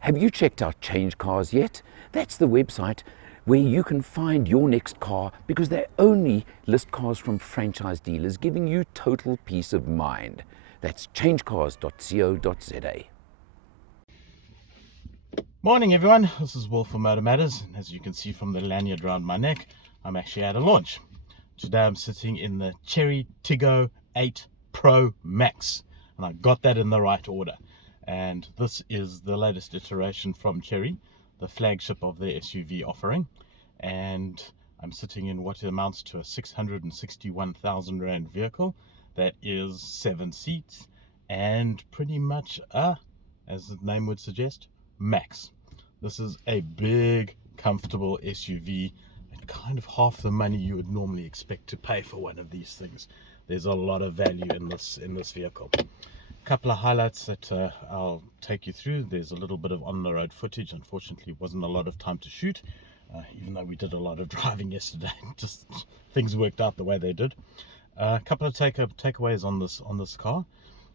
Have you checked out Change Cars yet? That's the website where you can find your next car because they only list cars from franchise dealers, giving you total peace of mind. That's changecars.co.za. Morning everyone, this is Will from Motor Matters, and as you can see from the lanyard around my neck, I'm actually at a launch. Today I'm sitting in the Chery Tiggo8 Pro Max, and I got that in the right order. And this is the latest iteration from Chery, the flagship of their SUV offering. And I'm sitting in what amounts to a 661,000 Rand vehicle that is 7 seats and pretty much as the name would suggest, Max. This is a big, comfortable SUV at kind of half the money you would normally expect to pay for one of these things. There's a lot of value in this vehicle. A couple of highlights that I'll take you through. There's a little bit of on-the-road footage. Unfortunately, wasn't a lot of time to shoot, even though we did a lot of driving yesterday. Just things worked out the way they did. A couple of takeaways on this car.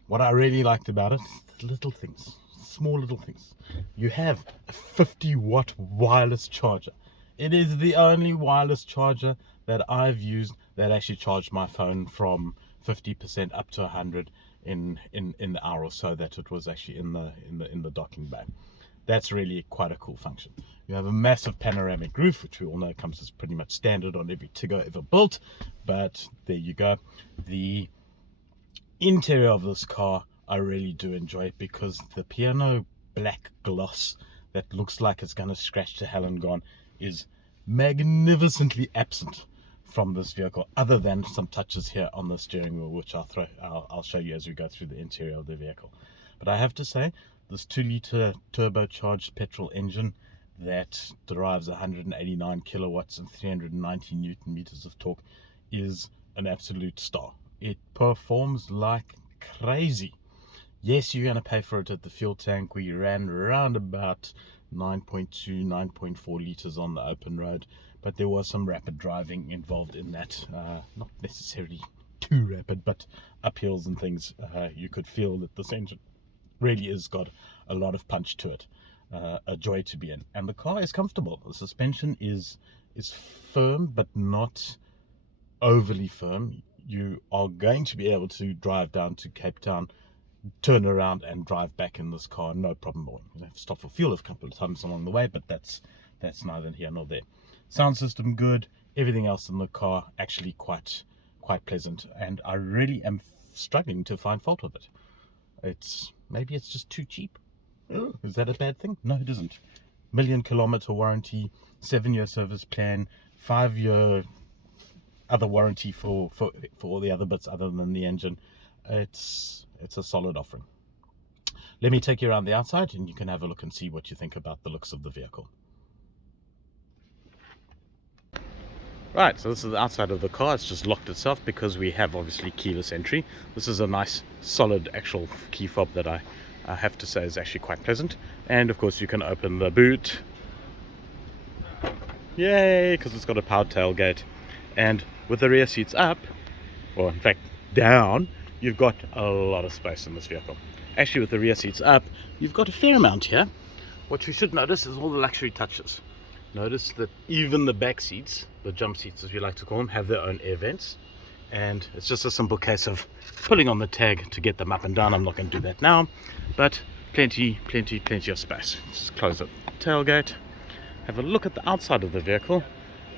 What I really liked about it, the little things, small little things. You have a 50-watt wireless charger. It is the only wireless charger that I've used that actually charged my phone from 50% up to 100 in the hour or so that it was actually in the docking bay. That's really quite a cool function. You have a massive panoramic roof, which we all know comes as pretty much standard on every Tiggo ever built, but there you go. The interior of this car, I really do enjoy it because the piano black gloss that looks like it's going to scratch to hell and gone is magnificently absent from this vehicle, other than some touches here on the steering wheel, which I'll show you as we go through the interior of the vehicle. But I have to say, this 2-litre turbocharged petrol engine that derives 189 kilowatts and 390 newton meters of torque is an absolute star. It performs like crazy. Yes, you're going to pay for it at the fuel tank. We ran around about 9.2, 9.4 liters on the open road, but there was some rapid driving involved in that. Not necessarily too rapid, but uphills and things. You could feel that this engine really has got a lot of punch to it. A joy to be in, and the car is comfortable. The suspension is firm, but not overly firm. You are going to be able to drive down to Cape Town, turn around and drive back in this car, no problem at all. You have to stop for fuel a couple of times along the way, but that's neither here nor there. Sound system good, everything else in the car actually quite pleasant, and I really am struggling to find fault with it. Maybe it's just too cheap. Oh, is that a bad thing? No, it isn't. 1,000,000-kilometer warranty, 7-year service plan, 5-year other warranty for all the other bits other than the engine. It's a solid offering. Let me take you around the outside and you can have a look and see what you think about the looks of the vehicle. Right, so this is the outside of the car. It's just locked itself because we have obviously keyless entry. This is a nice solid actual key fob that I have to say is actually quite pleasant. And of course you can open the boot. Yay, because it's got a powered tailgate. And with the rear seats up, or in fact down, you've got a lot of space in this vehicle. Actually, with the rear seats up, you've got a fair amount here. What you should notice is all the luxury touches. Notice that even the back seats, the jump seats as we like to call them, have their own air vents. And it's just a simple case of pulling on the tag to get them up and down. I'm not going to do that now, but plenty of space. Just close the tailgate. Have a look at the outside of the vehicle.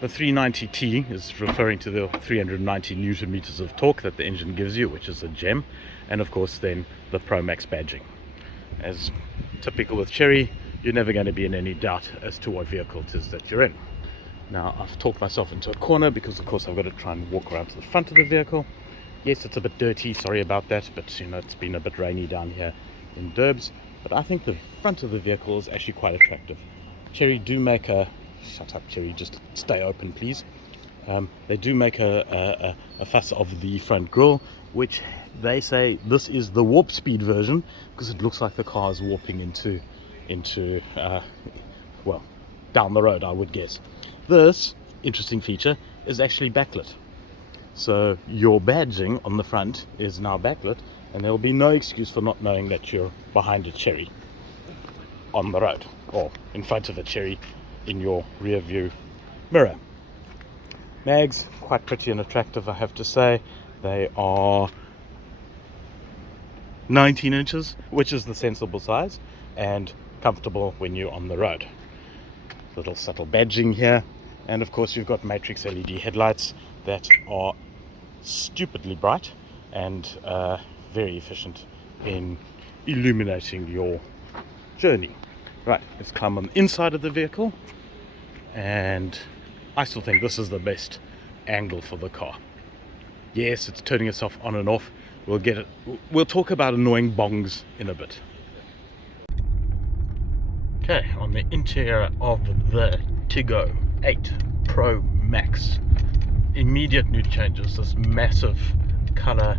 The 390T is referring to the 390 newton meters of torque that the engine gives you, which is a gem. And of course then the Pro Max badging. As typical with Chery, you're never going to be in any doubt as to what vehicle it is that you're in. Now I've talked myself into a corner because of course I've got to try and walk around to the front of the vehicle. Yes, it's a bit dirty, sorry about that, but you know, it's been a bit rainy down here in Durbs. But I think the front of the vehicle is actually quite attractive. Chery do make a... Shut up, Chery, just stay open, please. They do make a fuss of the front grille, which they say this is the warp speed version because it looks like the car is warping into well, down the road, I would guess. This interesting feature is actually backlit. So your badging on the front is now backlit, and there will be no excuse for not knowing that you're behind a Chery. on the road, or in front of a Chery in your rear view mirror. Mags, quite pretty and attractive, I have to say. They are 19 inches, which is the sensible size, and comfortable when you're on the road. Little subtle badging here, and of course you've got matrix LED headlights that are stupidly bright and very efficient in illuminating your journey. Right, let's climb on the inside of the vehicle, and I still think this is the best angle for the car. Yes, it's turning itself on and off. We'll talk about annoying bongs in a bit. Okay, on the interior of the Tiggo8 Pro Max, immediate new changes. This massive color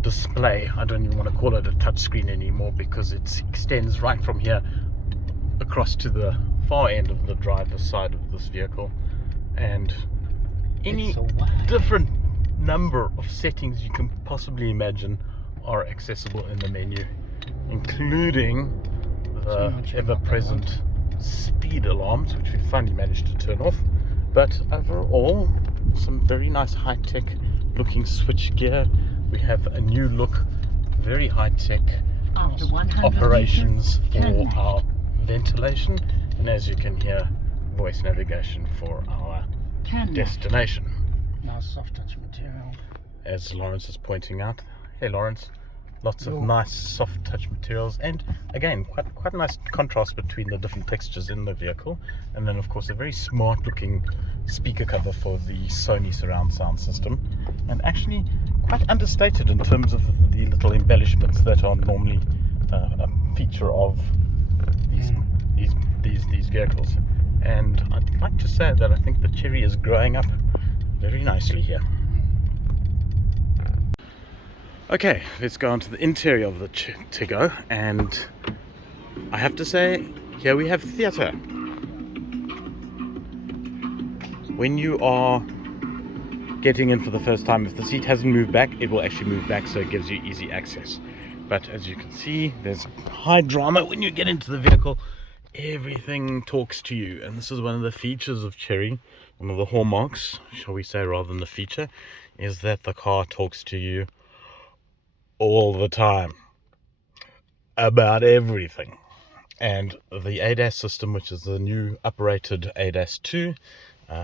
display, I don't even want to call it a touchscreen anymore, because it extends right from here across to the far end of the driver's side of this vehicle, and any different number of settings you can possibly imagine are accessible in the menu, including the ever-present speed alarms, which we finally managed to turn off. But overall, some very nice high-tech looking switch gear. We have a new look, very high-tech operations for our ventilation, and as you can hear, voice navigation for our destination. Nice soft touch material. As Lawrence is pointing out, hey Lawrence, lots of nice soft touch materials, and again quite a nice contrast between the different textures in the vehicle. And then of course a very smart looking speaker cover for the Sony surround sound system, and actually quite understated in terms of the little embellishments that are normally a feature of these vehicles. And I'd like to say that I think the Chery is growing up very nicely here. Okay, let's go on to the interior of the Tiggo, and I have to say, here we have theatre. When you are getting in for the first time, if the seat hasn't moved back, it will actually move back, so it gives you easy access. But as you can see, there's high drama when you get into the vehicle. Everything talks to you, and this is one of the features of Chery. One of the hallmarks, shall we say, rather than the feature, is that the car talks to you all the time about everything. And the ADAS system, which is the new uprated ADAS 2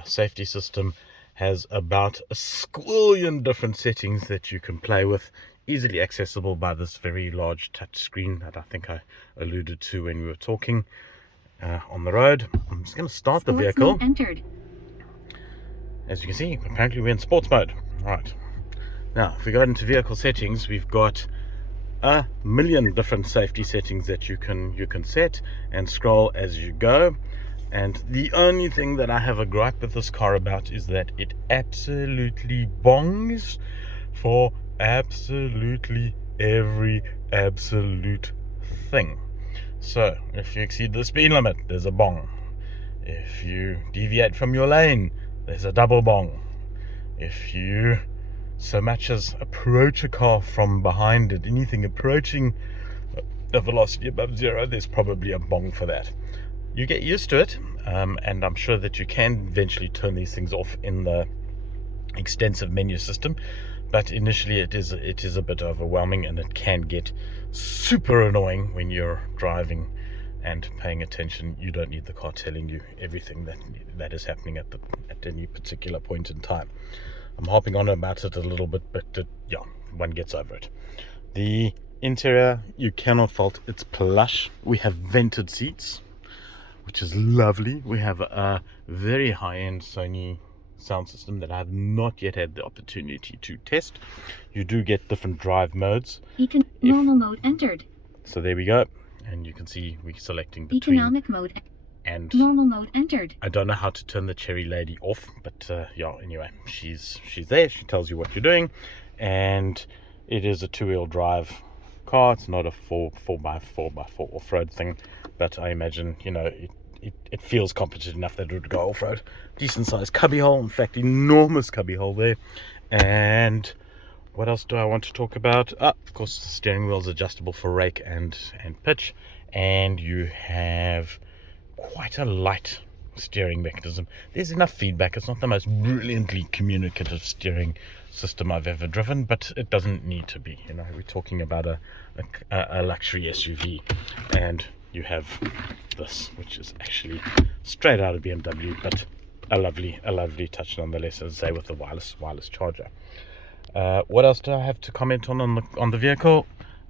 safety system, has about a squillion different settings that you can play with, easily accessible by this very large touch screen that I think I alluded to when we were talking on the road. I'm just going to start the vehicle. Entered. As you can see, apparently we're in sports mode. Right, now if we go into vehicle settings, we've got a million different safety settings that you can set and scroll as you go. And the only thing that I have a gripe with this car about is that it absolutely bongs for absolutely every absolute thing. So if you exceed the speed limit, there's a bong. If you deviate from your lane, there's a double bong. If you so much as approach a car from behind it, anything approaching a velocity above zero, there's probably a bong for that. You get used to it, and I'm sure that you can eventually turn these things off in the extensive menu system, but initially it is a bit overwhelming, and it can get super annoying when you're driving and paying attention. You don't need the car telling you everything that is happening at any particular point in time. I'm harping on about it a little bit, but yeah, one gets over it. The interior, you cannot fault. It's plush. We have vented seats, which is lovely. We have a very high-end Sony sound system that I have not yet had the opportunity to test. You do get different drive modes. Normal mode entered. So there we go, and you can see we're selecting between Economic mode and normal mode entered. I don't know how to turn the Chery lady off, but yeah, anyway, she's there. She tells you what you're doing, and it is a two-wheel drive car. It's not a 4x4 off-road thing, but I imagine, you know, it feels competent enough that it would go off-road. Decent sized cubby hole, in fact enormous cubby hole there, and What else do I want to talk about? Of course, the steering wheel is adjustable for rake and pitch, and you have quite a light steering mechanism. There's enough feedback. It's not the most brilliantly communicative steering system I've ever driven, but it doesn't need to be. You know, we're talking about a luxury SUV, and you have this, which is actually straight out of BMW, but a lovely touch nonetheless, as I say, with the wireless charger. What else do I have to comment on the vehicle?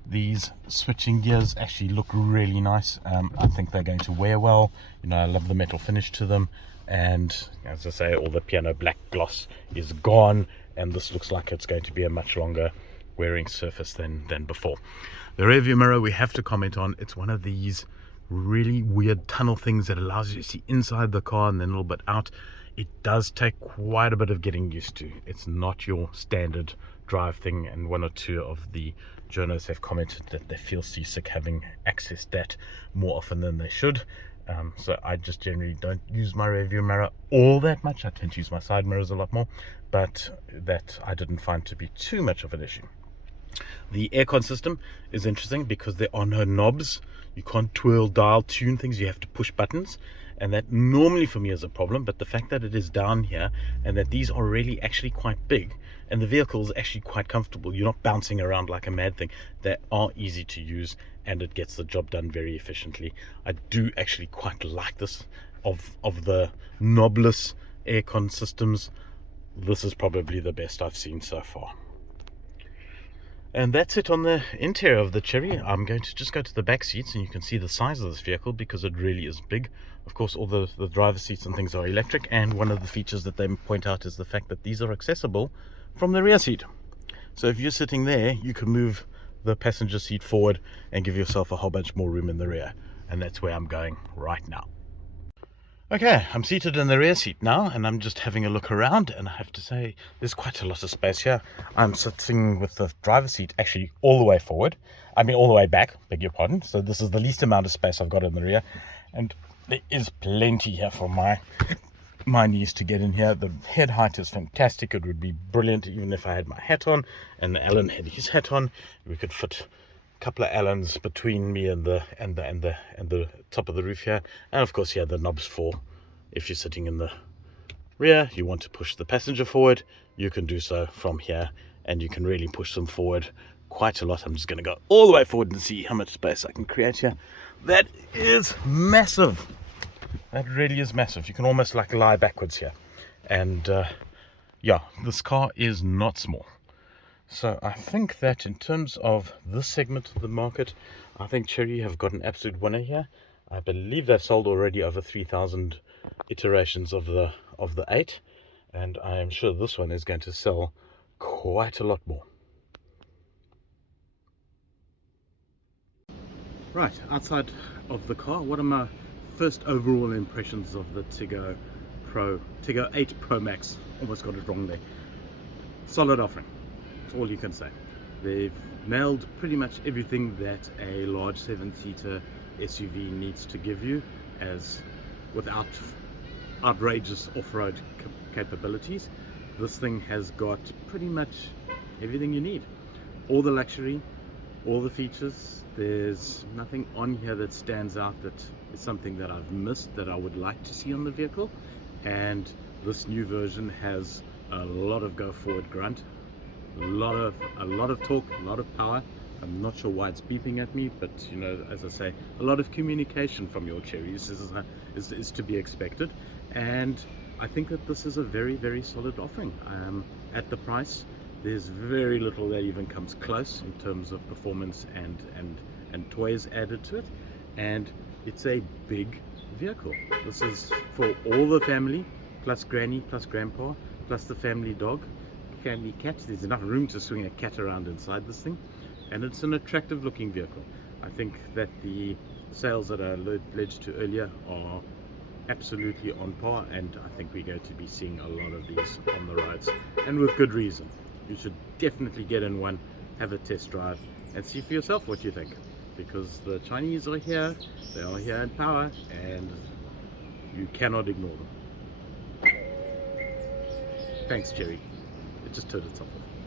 These switching gears actually look really nice. I think they're going to wear well. You know, I love the metal finish to them, and as I say, all the piano black gloss is gone, and this looks like it's going to be a much longer wearing surface than before. The rear view mirror we have to comment on. It's one of these really weird tunnel things that allows you to see inside the car and then a little bit out. It does take quite a bit of getting used to. It's not your standard drive thing, and one or two of the journalists have commented that they feel seasick having accessed that more often than they should. So I just generally don't use my rear view mirror all that much. I tend to use my side mirrors a lot more, but that I didn't find to be too much of an issue. The aircon system is interesting because there are no knobs. You can't twirl, dial, tune things. You have to push buttons, and that normally for me is a problem. But the fact that it is down here and that these are really actually quite big, and the vehicle is actually quite comfortable, you're not bouncing around like a mad thing. They are easy to use, and it gets the job done very efficiently. I do actually quite like this of the knobless aircon systems. This is probably the best I've seen so far. And that's it on the interior of the Chery. I'm going to just go to the back seats, and you can see the size of this vehicle because it really is big. Of course, all the driver seats and things are electric, and one of the features that they point out is the fact that these are accessible from the rear seat. So if you're sitting there, you can move the passenger seat forward and give yourself a whole bunch more room in the rear, and that's where I'm going right now. Okay, I'm seated in the rear seat now, and I'm just having a look around, and I have to say there's quite a lot of space here. I'm sitting with the driver's seat actually all the way forward. I mean all the way back, beg your pardon. So this is the least amount of space I've got in the rear, and there is plenty here for my knees to get in here. The head height is fantastic. It would be brilliant even if I had my hat on and Alan had his hat on. We could fit couple of Allens between me and the top of the roof here, and of course here the knobs for if you're sitting in the rear, you want to push the passenger forward, you can do so from here, and you can really push them forward quite a lot. I'm just going to go all the way forward and see how much space I can create here. That is massive. That really is massive. You can almost like lie backwards here, and yeah, this car is not small. So I think that in terms of this segment of the market, I think Chery have got an absolute winner here. I believe they've sold already over 3,000 iterations of the 8, and I am sure this one is going to sell quite a lot more. Right, outside of the car, what are my first overall impressions of the Tiggo8 Pro Max? Almost got it wrong there. Solid offering. That's all you can say. They've nailed pretty much everything that a large 7-seater SUV needs to give you, as without outrageous off-road capabilities. This thing has got pretty much everything you need. All the luxury, all the features. There's nothing on here that stands out that is something that I've missed that I would like to see on the vehicle. And this new version has a lot of go forward grunt, a lot of torque, a lot of power. I'm not sure why it's beeping at me, but you know, as I say, a lot of communication from your Cherys is to be expected, and I think that this is a very, very solid offering. At the price, there's very little that even comes close in terms of performance and toys added to it, and it's a big vehicle. This is for all the family, plus granny, plus grandpa, plus the family dog, family cat. There's enough room to swing a cat around inside this thing, and it's an attractive looking vehicle. I think that the sales that I alleged to earlier are absolutely on par, and I think we're going to be seeing a lot of these on the roads, and with good reason. You should definitely get in one, have a test drive, and see for yourself what you think, because the Chinese are here, they are here in power, and you cannot ignore them. Thanks, Chery. It just turned itself off.